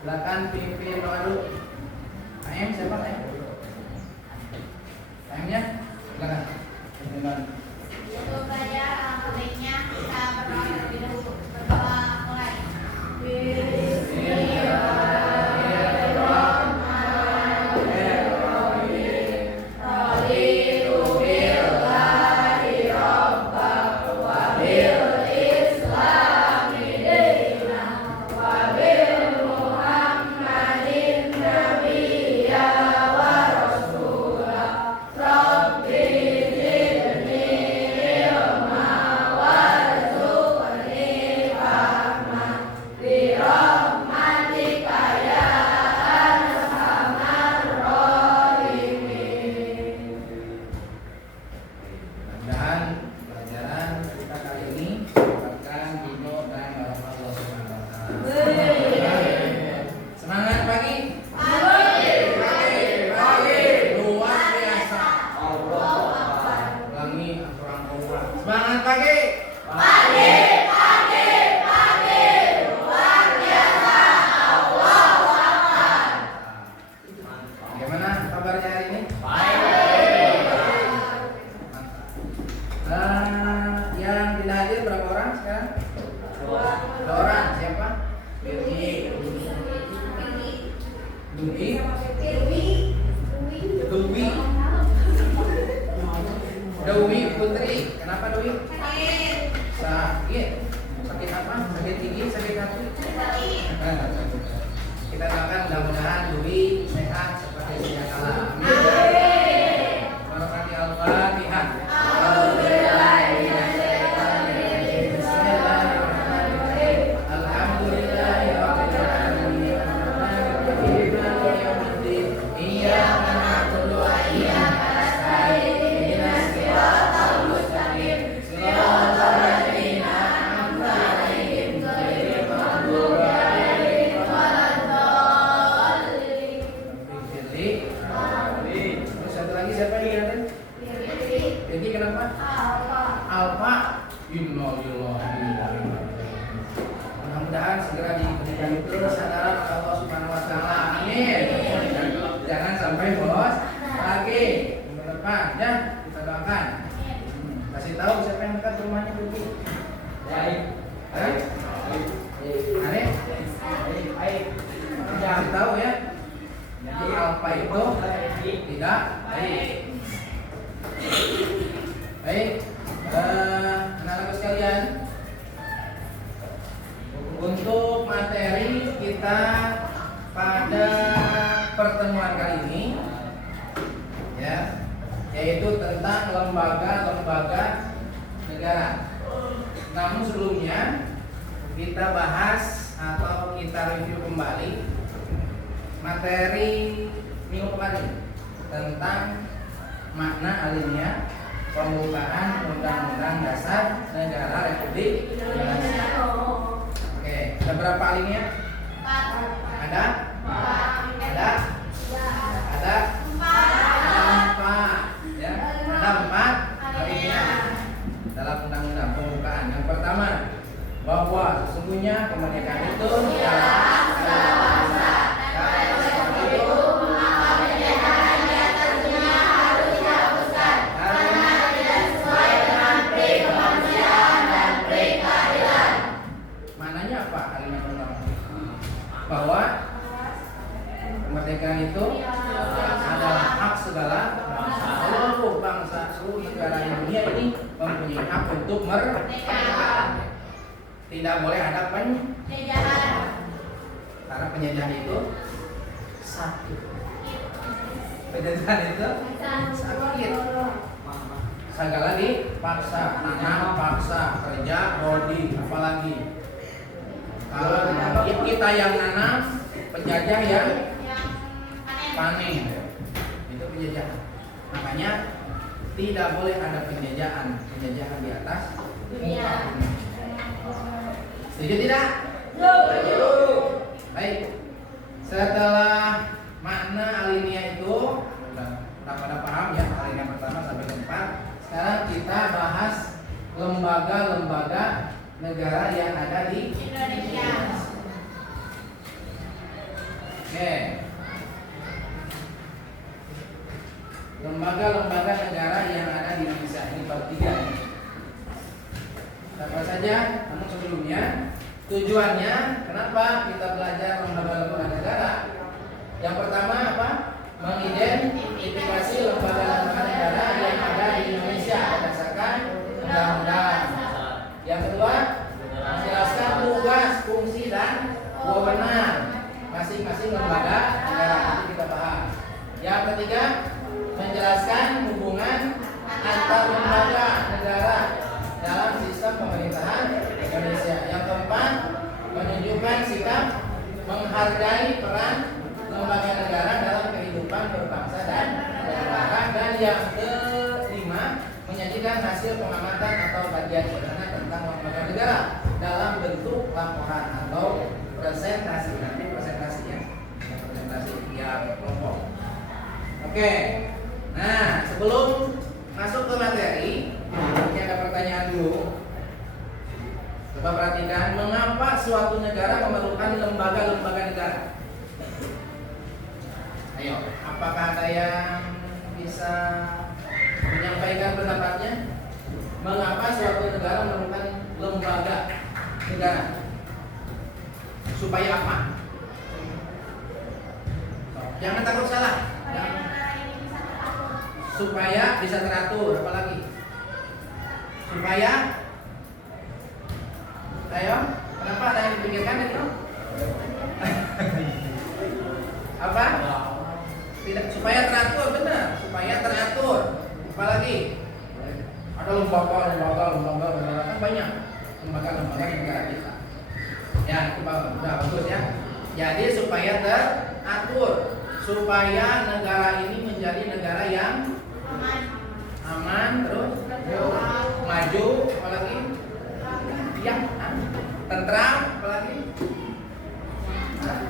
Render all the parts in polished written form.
Silakan pimpin doa dulu. AM siapa AM? AM-nya? Silakan. Dengan Untuk belajar baiknya kita berdoa terlebih dahulu. Berdoa mulai. Dewi Putri, kenapa Dewi? Sakit. Sakit apa? Sakit gigi, sakit hati? Kita doakan mudah-mudahan Dewi sehat seperti sedia kala. Amin. Barokati Al-Fatihah. Jadi kenapa? Alfa. Innalillahi wa inna ilaihi. Mudah-mudahan segera diberikan itu kesadaran Allah Subhanahu wa taala. Amin. Jangan sampai bos lagi. Minggu depan ya kita doakan. Kasih tahu siapa yang dekat rumahnya dulu. Baik. Baik. Baik. Baik. Jangan tahu ya. Jadi alfa itu tidak baik. Baik, anak-anak sekalian, untuk materi kita pada pertemuan kali ini, ya, yaitu tentang lembaga-lembaga negara. Namun sebelumnya kita bahas atau kita review kembali materi minggu kemarin tentang makna alamiah pembukaan Undang-Undang Dasar Negara Republik Indonesia. Oke, ada berapa alinea? Ada? Ada? Ada? Empat. Ya, ada 4 alinea dalam Undang-Undang pembukaan. Yang pertama, bahwa sesungguhnya kemerdekaan itu adalah bangsa. Bahwa kemerdekaan itu adalah hak segala seluruh bangsa, seluruh negara di dunia ini mempunyai hak untuk merdeka. tidak boleh ada penjajahan. karena penjajahan itu sakit. Penjajahan itu sakit. Segala dipaksa, tanam paksa, kerja rodi, apalagi kalau kita yang nanam, penjajah yang panen, itu penjajahan. Makanya tidak boleh ada penjajahan di atas muka. Setuju tidak? Setuju. Baik. Setelah makna alinea itu udah pada paham ya, alinea pertama sampai keempat. Sekarang kita bahas lembaga-lembaga negara yang ada di Indonesia. Oke. Lembaga-lembaga negara yang ada di Indonesia ini bab 3 ini. Apa saja? Namun sebelumnya tujuannya kenapa kita belajar lembaga-lembaga negara? Yang pertama apa? Mengidentifikasi lembaga-lembaga negara yang ada di Indonesia berdasarkan undang-undang. Yang kedua, menjelaskan tugas, fungsi dan wewenang masing-masing lembaga negara. Itu kita bahas. Yang ketiga, menjelaskan hubungan antar lembaga negara dalam sistem pemerintahan Indonesia. Yang keempat, menunjukkan sikap menghargai peran lembaga negara dalam kehidupan berbangsa dan bernegara. Dan yang kelima, menyajikan hasil pengamatan atau kajian sederhana tentang lembaga negara dalam bentuk laporan atau presentasi. Nanti presentasi ya, presentasi tiap kelompok. Oke. Nah, sebelum masuk ke materi, ini ada pertanyaan dulu. Coba perhatikan, mengapa suatu negara memerlukan lembaga-lembaga negara? Ayo, apakah ada yang bisa menyampaikan pendapatnya? Mengapa suatu negara memerlukan lembaga negara? Supaya apa? Jangan takut salah. Supaya bisa teratur, apalagi? Supaya, ayo, kenapa ada yang dipikirkan itu? Apa? Tidak, supaya teratur, benar. Supaya teratur, apalagi? Ada lembaga kan banyak lembaga negara kita. Ya, itu udah bagus ya. Jadi supaya teratur, supaya negara ini menjadi negara yang aman, terus maju, apalagi ya, tentram, apalagi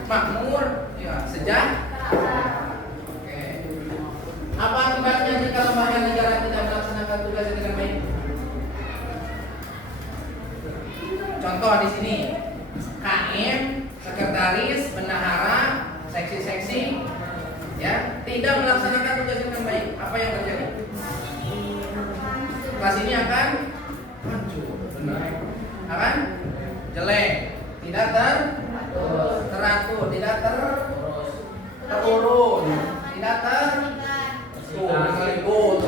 makmur, ya, sejahtera. Oke. Apa akibatnya jika lembaga negara tidak melaksanakan tugasnya dengan baik? Contoh di sini, KM, sekretaris, bendahara, seksi-seksi, ya, tidak melaksanakan tugasnya dengan baik. Apa yang terjadi? Kelas ini akan hancur, benar. Akan jelek, tidak teratur, tidak terurus, tidak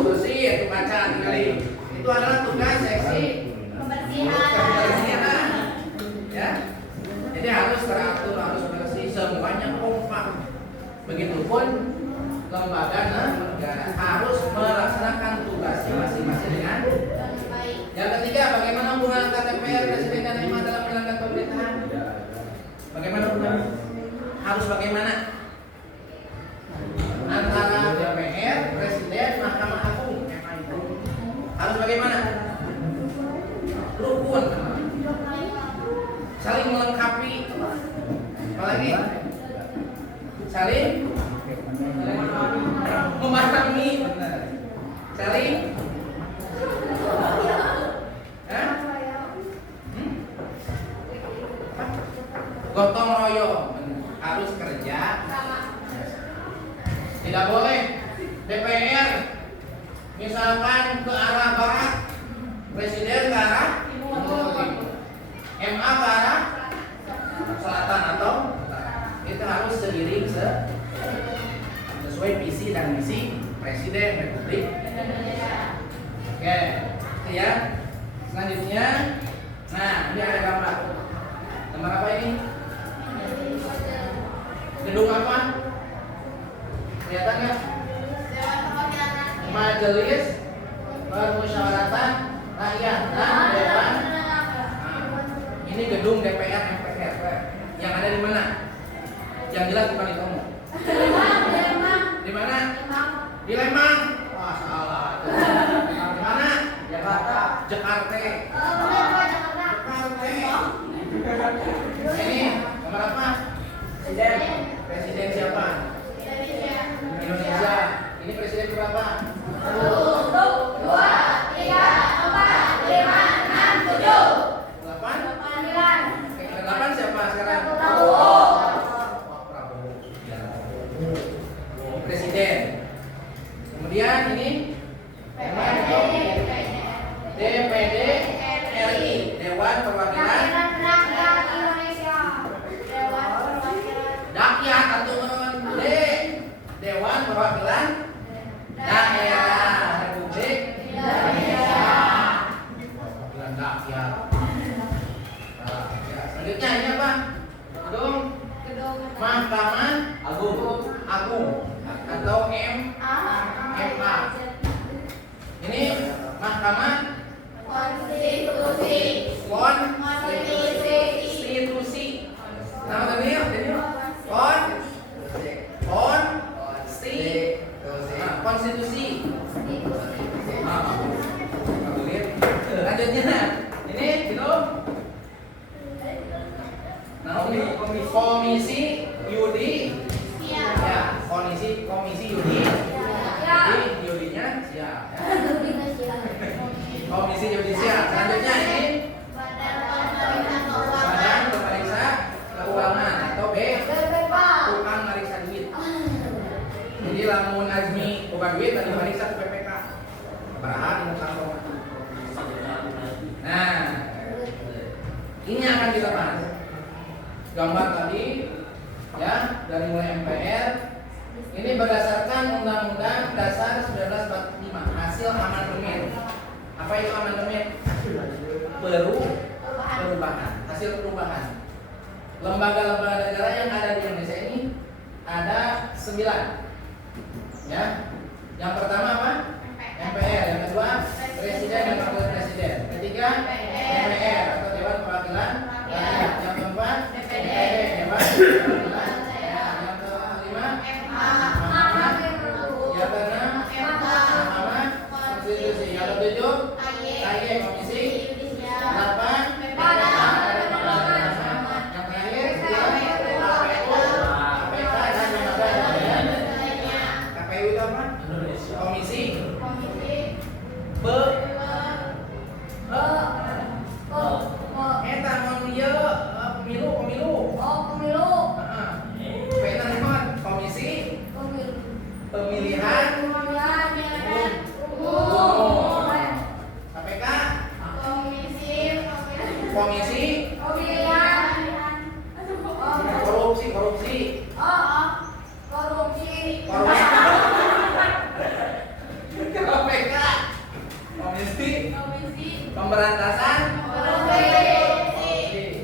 bersih, baca kali. Itu adalah tugas seksi kebersihan. Ya, jadi harus teratur, harus bersih, semuanya kompak. Begitupun lembaga negara harus melaksanakan tugasnya masing-masing dengan baik. Yang ketiga, bagaimana hubungan KTPR, Presiden dan MA dalam menjalankan pemerintahan? Bagaimana hubungan? Harus bagaimana? Antara DPR, Presiden, Mahkamah Agung, MA itu harus bagaimana? Rukun, saling melengkapi, apalagi saling memahami, saling gotong royong, harus kerja. Tidak boleh DPR misalkan ke arah barat, Presiden ke arah timur, MA ke arah selatan atau itu harus seiring sesuai visi dan misi Presiden Republik Indonesia. Oke, ya. Selanjutnya, nah ini ada gambar. gedung DPR MPR. Yang ada di mana? Yang jelas bukan di Tomo. Di mana? Di Lembang. Wah, salah. Di mana? Jakarta. Jakarta. Ini nomor apa? Presiden siapa? Indonesia. Ini presiden berapa? 1, 2, 3, 4, 5, 6, 7. 8? 9. 8 siapa sekarang? Prabowo. Prabowo. Ya. Presiden. Kemudian ini DPD RI, Dewan Perwakilan Rakyat atau Dewan Perwakilan Daerah Republik Indonesia. Perwakilan rakyat. Nah, ya. Selanjutnya ini apa? Gedung Mahkamah Agung atau MA. Ini Mahkamah Konstitusi. Nama tadi Konstitusi. Lanjutnya, ini gitu. Nah, Komisi Yudi. Ya, Komisi Yudi. Jadi Yudinya siap. Komisi Yudisial. Selanjutnya ini Badan Pemeriksa Keuangan atau Tukang Meriksa Duit. Jadi lamun Azmi bukan duit tadi meriksa ke PPK. Berhak di kantor. Nah, ini akan kita bahas. Gambar tadi ya dari mulai MPR. Ini berdasarkan Undang-Undang Dasar 1945 hasil amandemen. Apa itu amandemen? Perubahan, hasil perubahan. Lembaga-lembaga negara yang ada di Indonesia ini ada 9. Ya. Yang pertama apa? MPR. Yang kedua Presiden dan Wakil Presiden. Ketiga DPR atau Dewan Perwakilan Rakyat. Yang keempat DPD, Dewan Perwakilan Daerah. Yang kelima Mahkamah. Yang keenam Mahkamah Konstitusi. Yang ketujuh KY Komisi 8 yang terakhir KPK dan lembaga KPU itu apa? Komisi eta mun ieu pemilu. Pena naon? Komisi Pemilihan Umum. KPK Komisi Korupsi. KPK Komisi Pemberantasan Korupsi.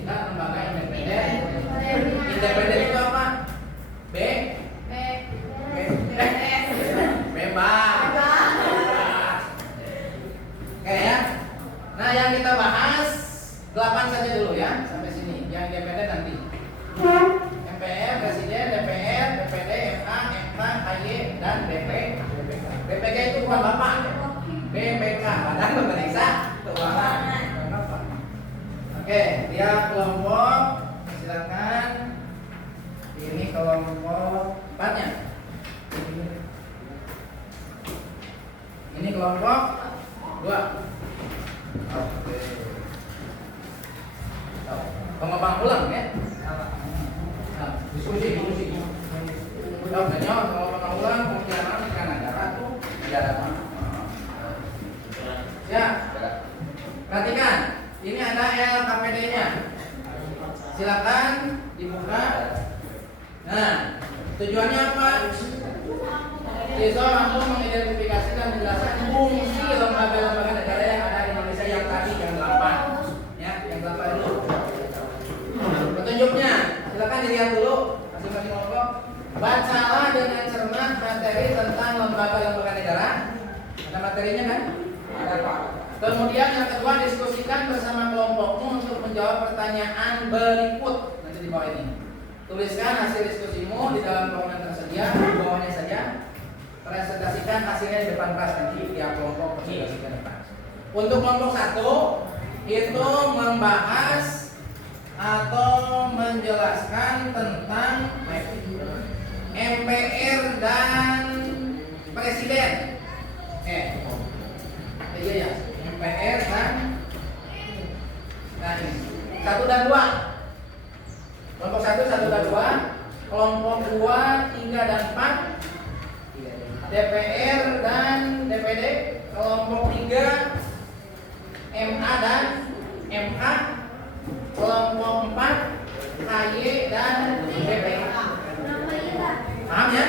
Nah, lembaga independen. Independen itu apa? Bebas. Oke ya. Nah, yang kita bahas 8 saja dulu ya, sampai sini. Yang independen nanti. MPR, Presiden, DPR, DPD, MA, MK, KY, dan BPK. BPK itu bukan Bapak. BPK, Badan Pemeriksa Keuangan. Oke, dia kelompok. Silakan. Ini kelompok 4-nya. Ini kelompok 2. Oke. Pengembang ulang ya. Nah, diskusi. Kalau nanya kalau pengembang ulang pembicaraan dengan negara tuh negara mana? Ya. Perhatikan, ini ada LKPD-nya. Silakan dibuka. Nah, tujuannya apa? Siswa mampu mengidentifikasi dan menjelaskan fungsi lembaga-lembaga negara yang ada di Indonesia yang tadi yang 8. Ya, yang 8 dulu. Petunjuknya, silakan dilihat dulu masing-masing kelompok. Bacalah dengan cermat materi tentang lembaga-lembaga negara. Ada materinya kan? Ada Pak. Kemudian yang kedua, diskusikan bersama kelompokmu untuk menjawab pertanyaan berikut nanti di bawah ini. Tuliskan hasil diskusimu di dalam dokumen tersedia, di bawahnya saja. Presentasikan hasilnya di depan kelas nanti tiap kelompok presentasikan depan. Untuk kelompok 1 itu membahas atau menjelaskan tentang MPR dan Presiden. Iya ya, MPR dan 1 dan 2. Kelompok 1, 1 dan 2. Kelompok 2, 3 dan 4. DPR dan DPD. Kelompok 3, MA dan MA. Kelompok 4, KY dan DPI. Paham ya?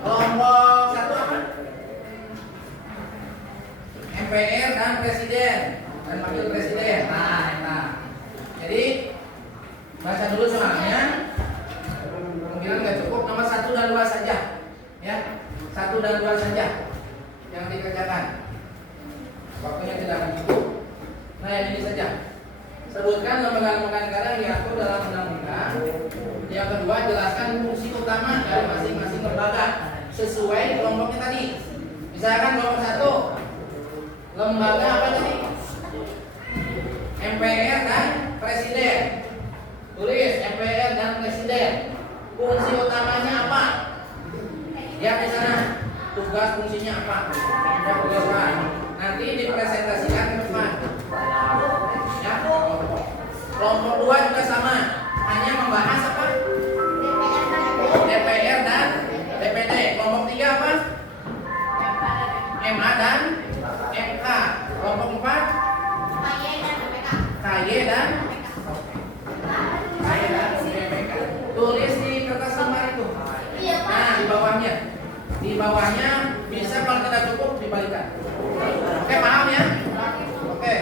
Kelompok 1 apa? MPR dan Presiden dan Wakil Presiden. Jadi baca dulu soalnya. Kemungkinan nggak cukup. Nomor 1 dan 2 saja. Ya, 1 dan 2 saja yang dikerjakan. Waktunya tidak akan cukup. Nah, yang ini saja. Sebutkan lembaga-lembaga negara yang diatur dalam undang-undang. Yang kedua, jelaskan fungsi utama dari masing-masing lembaga sesuai kelompoknya tadi. Misalkan kelompok 1, lembaga apa tadi? MPR dan Presiden. Tulis MPR dan Presiden. Fungsi utamanya apa? Lihat di sana. Tugas fungsinya apa? Kita tuliskan. Nanti dipresentasikan ke depan. Ya, kelompok 2 juga sama. Hanya membahas apa? DPR dan DPD. Kelompok 3 apa? MA dan MK. Kelompok 4 KY dan BPK. Tulis di kertas lembar itu. Nah, di bawahnya. Di bawahnya bisa kalau tidak cukup dibalikan. Oke, paham ya? Oke.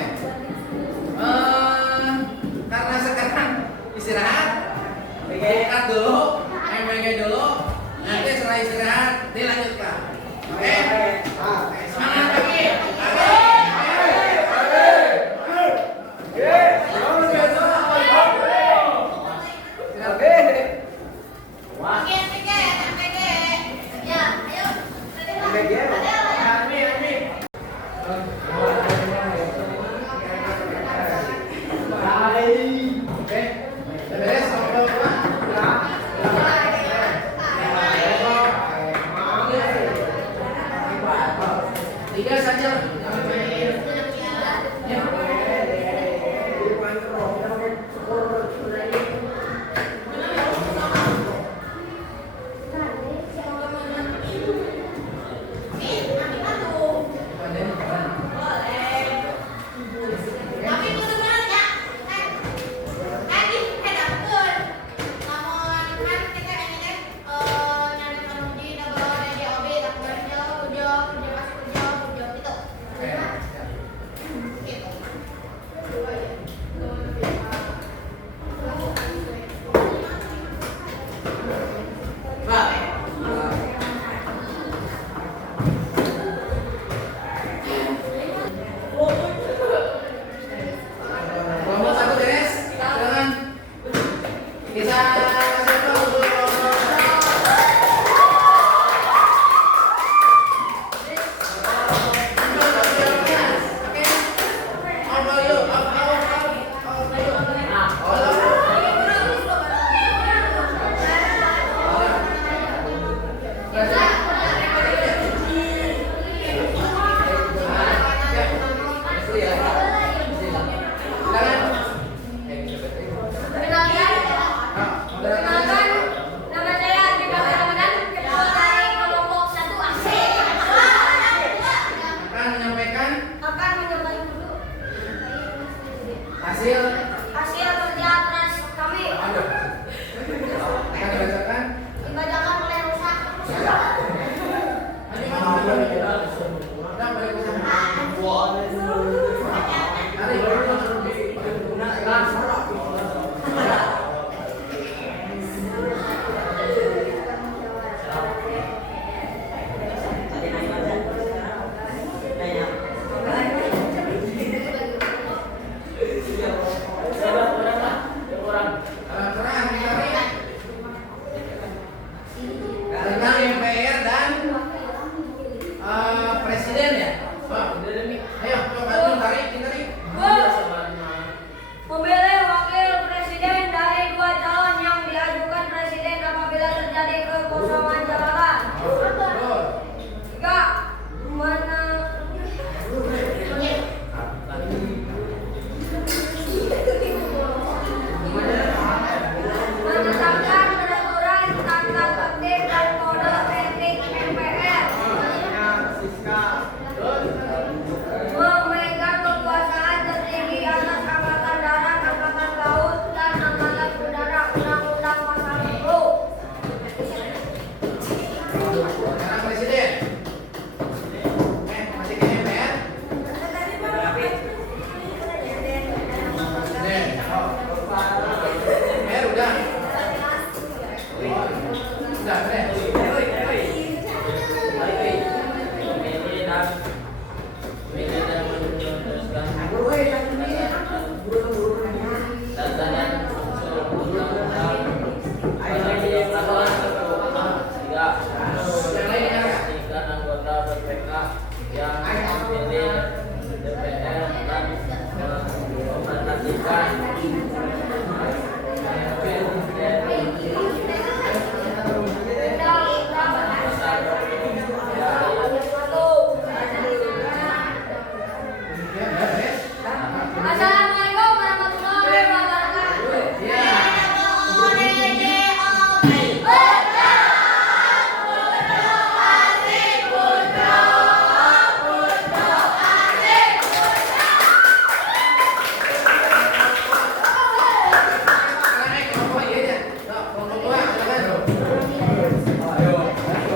Karena sekarang istirahat, istirahat dulu, MPG dulu. Nanti setelah istirahat dilanjutkan. Oke? Semangat pagi. Tiga saja. Assalamualaikum warahmatullahi wabarakatuh. Ya.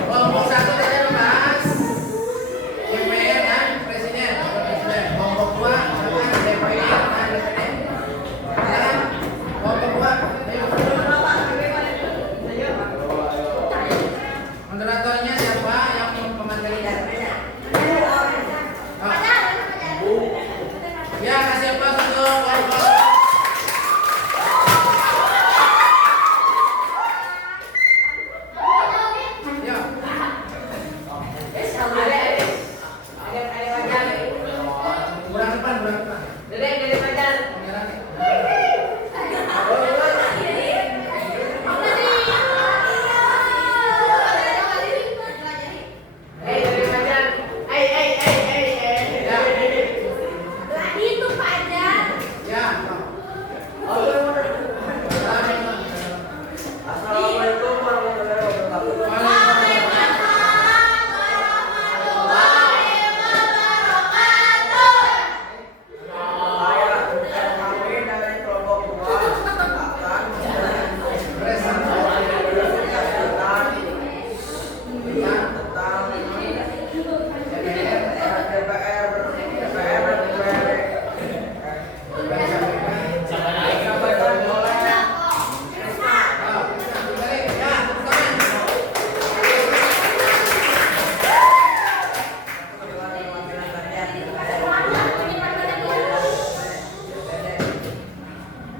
Kelompok satu tadi membahas DPR dan Presiden, kelompok dua tentang DPR dan DPD. Silakan kelompok dua, ayo. Moderatornya siapa yang memateri? Ya, kasih aplaus untuk kelompok. Ya. Kurang depan, kurang depan. Ya. Assalamualaikum warahmatullahi wabarakatuh. Saya kami dari kelompok 2 akan tentang DPR disampaikan oleh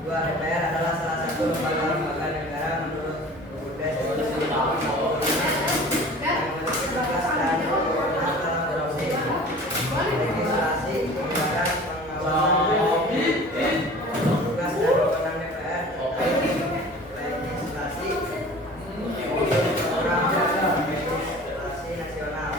Dua, DPR adalah salah satu lembaga negara menurut Budi Pekerjaan yang memiliki tugas dan kewenangan dalam korupsi, legislasi, pengawasan, tugas dan kewenangan DPR terkait legislasi, program legislasi nasional.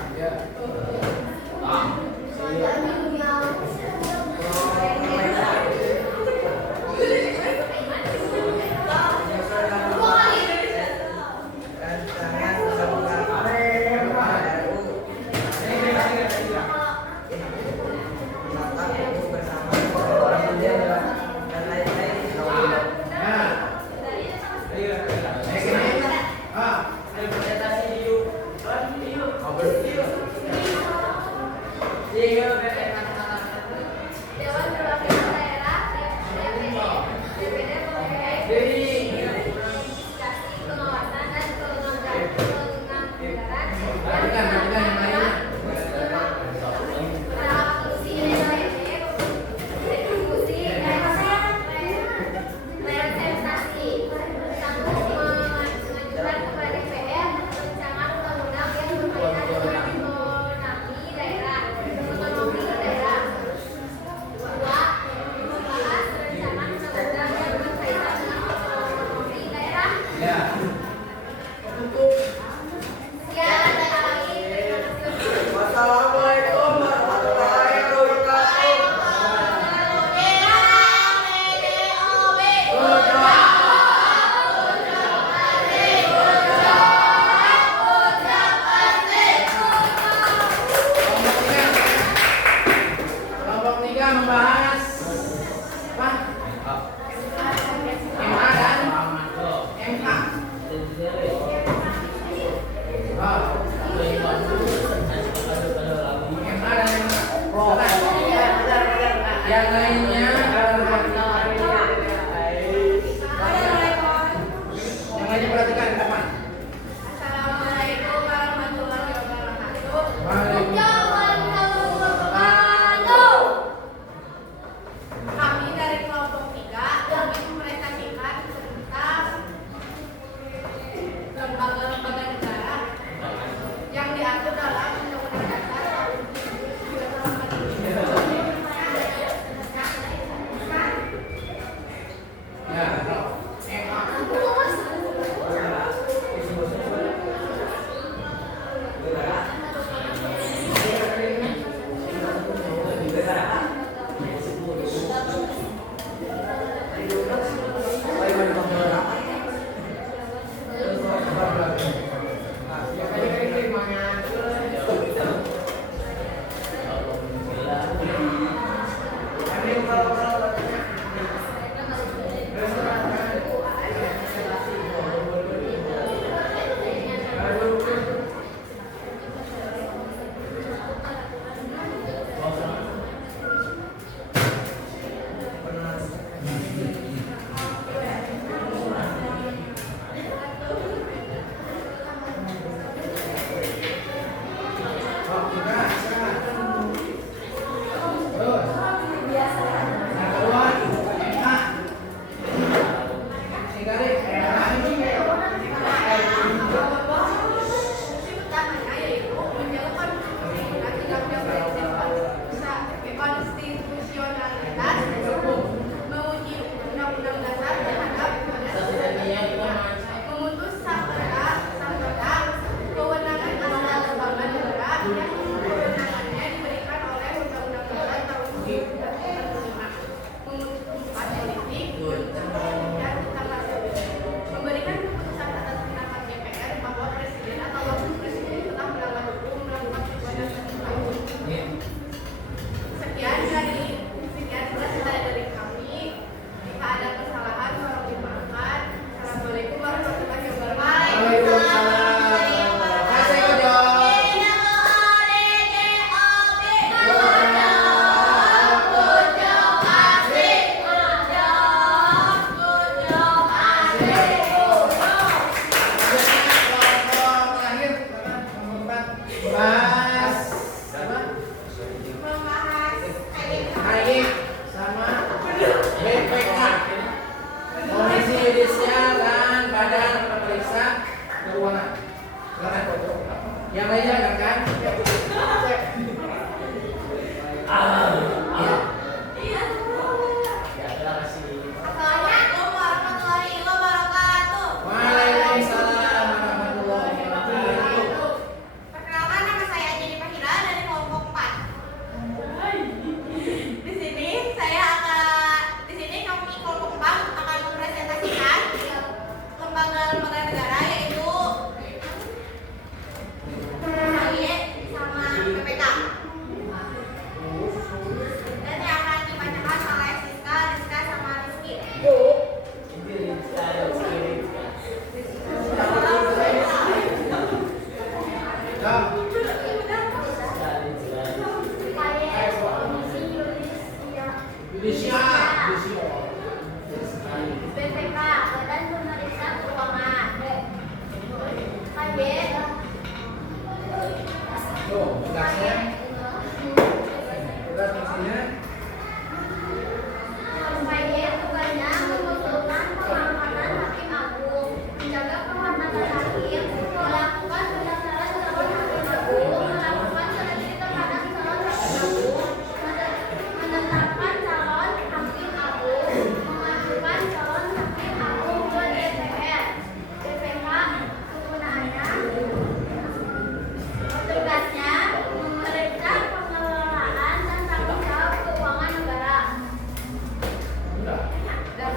Ribu.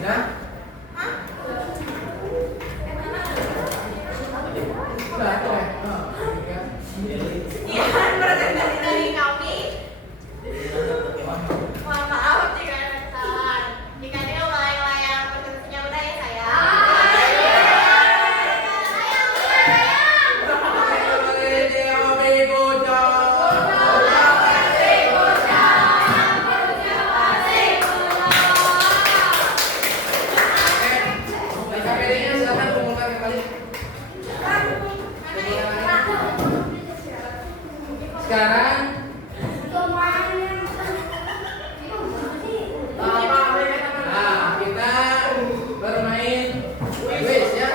Nah, Sekian presentasi dari kami. Mohon maaf jika ada kesalahan. Jika tidak mulai yang presentasinya udah ya saya. sekarang nah, kita bermain quiz ya.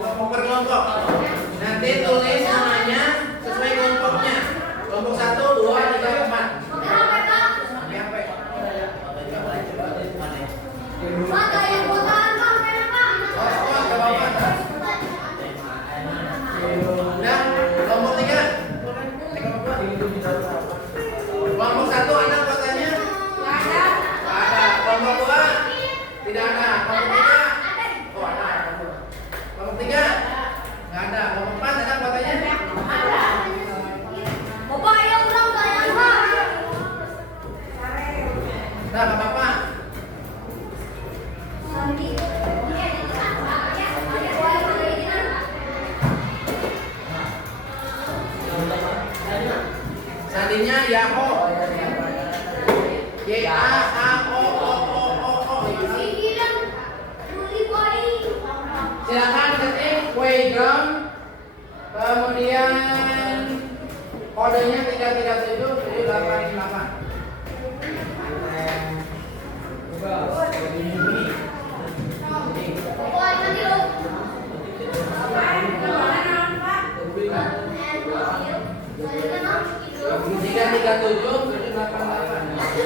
Bukan berkelompok. Nanti tulis namanya sesuai kelompoknya. Kelompok 1, 2, 3, 4. Sampai apa? Udah, kelompok 3. Kelompok 1 ada kuotanya? Ada. Kelompok 2 tidak ada. Kelompok 3 oh ada. Kelompok 3 nggak ada. Kelompok 4 ada kuotanya? Nah, Bapak. Sandinya Yahoo. Y-A-A-O-O-O-O. Silakan ketik playground. Kemudian kodenya 3377888. Tiga 33788.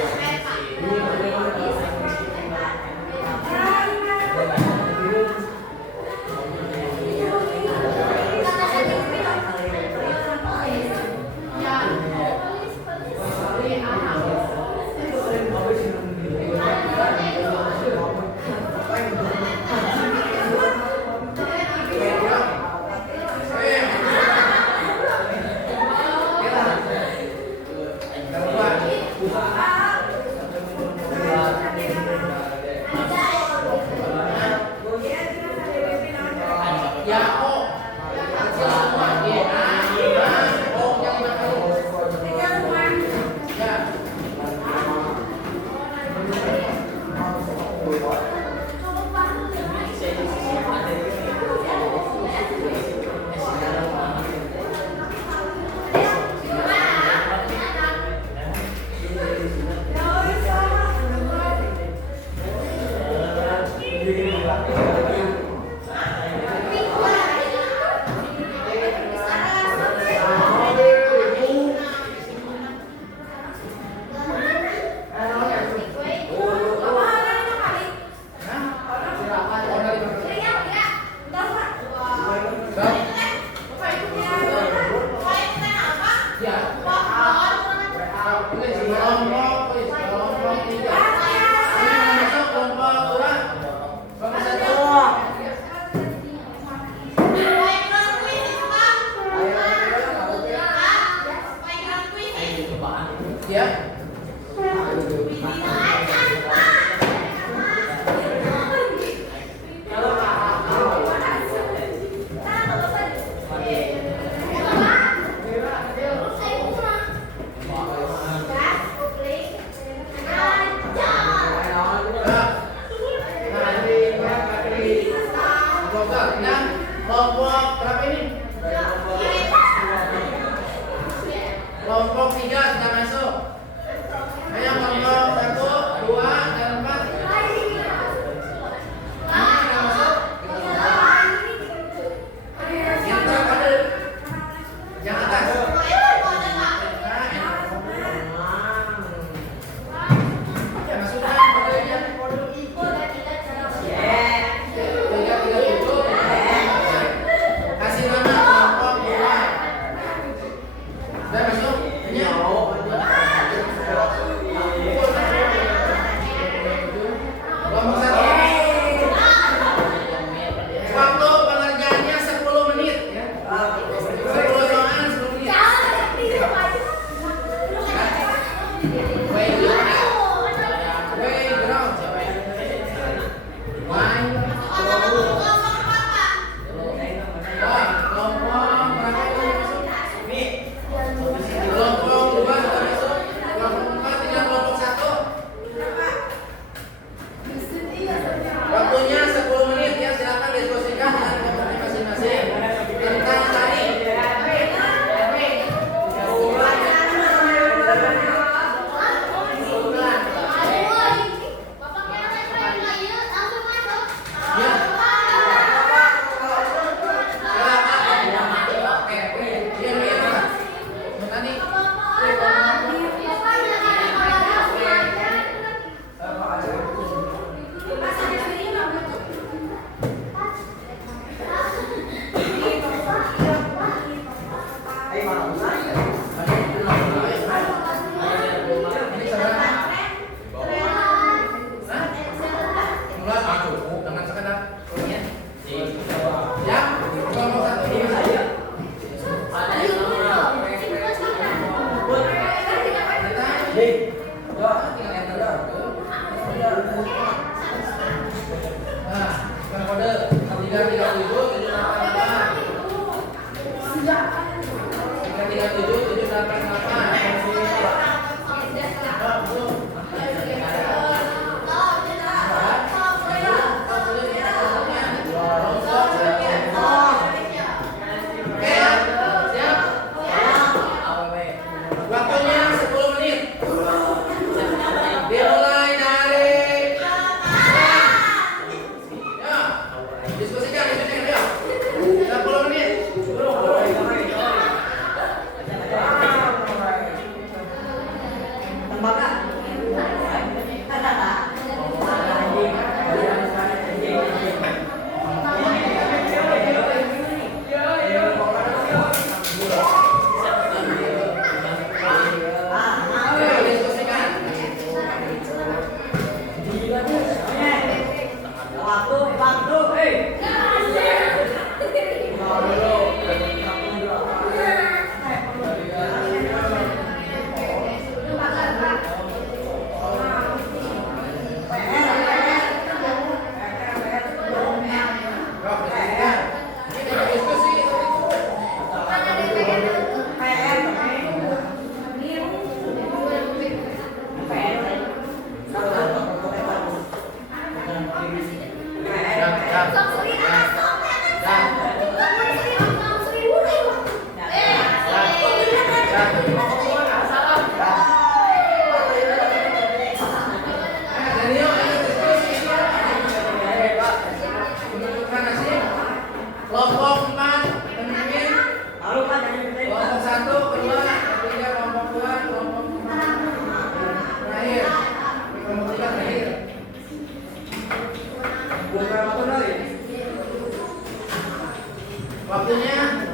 Waktunya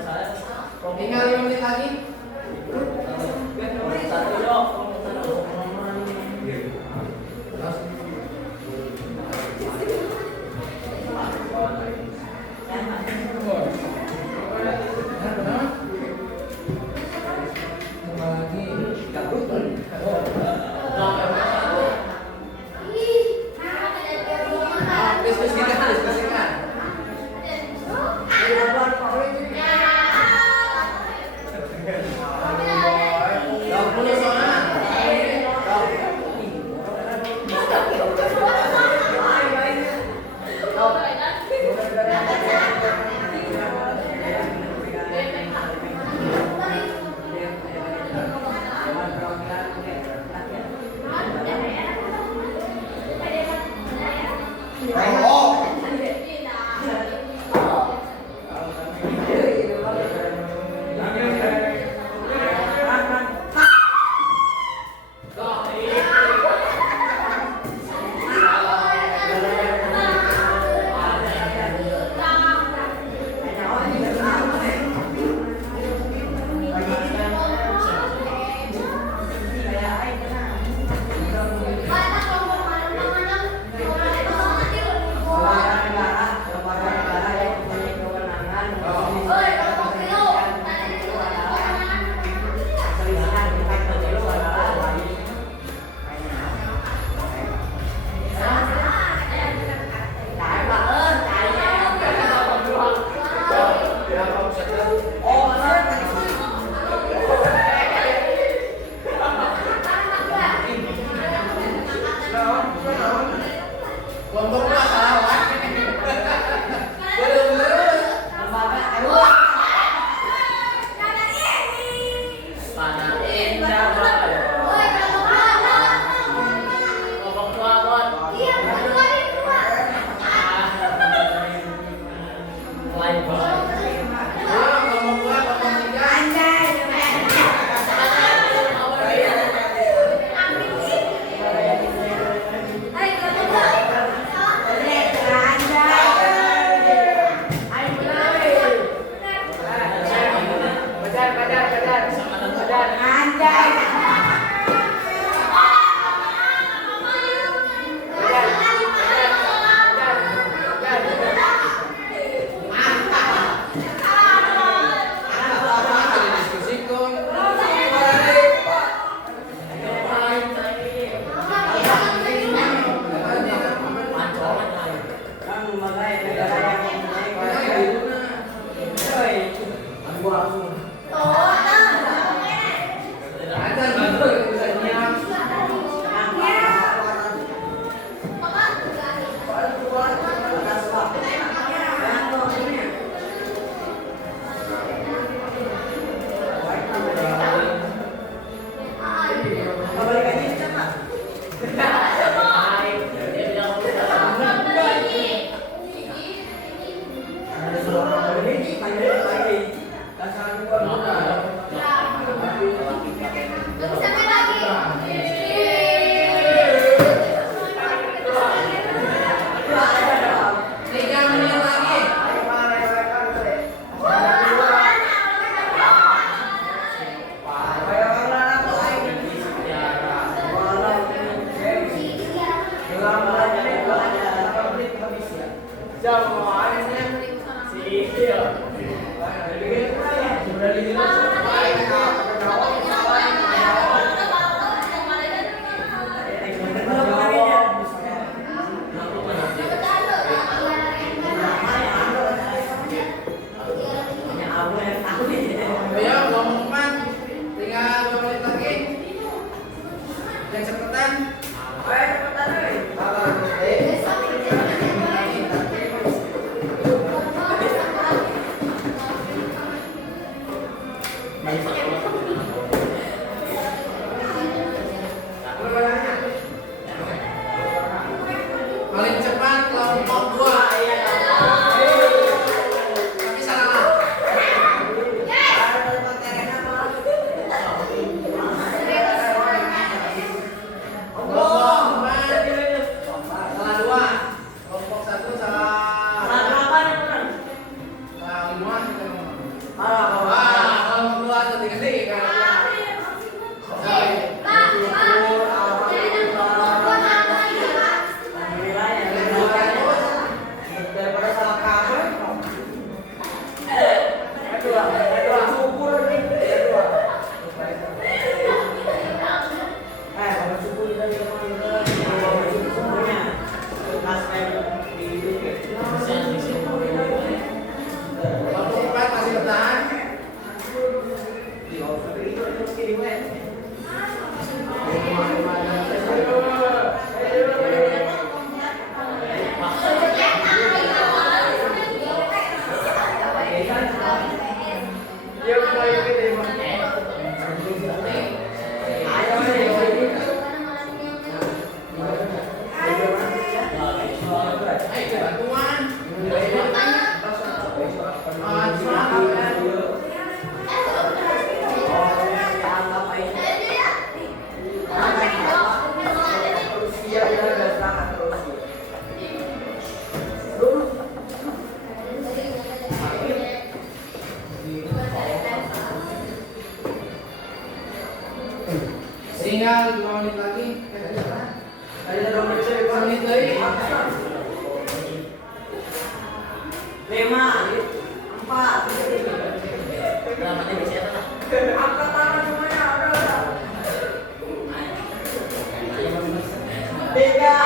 tinggal 5 menit lagi. Diskusikan. Kelompok masalah. Tinggal 2 menit lagi. Ada 2 menit lagi. 2 menit lagi. 5, 4. Namanya bisa apa? Angkat tangan semuanya. Tiga.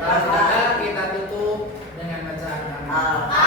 'Kalau kita tutup dengan bacaan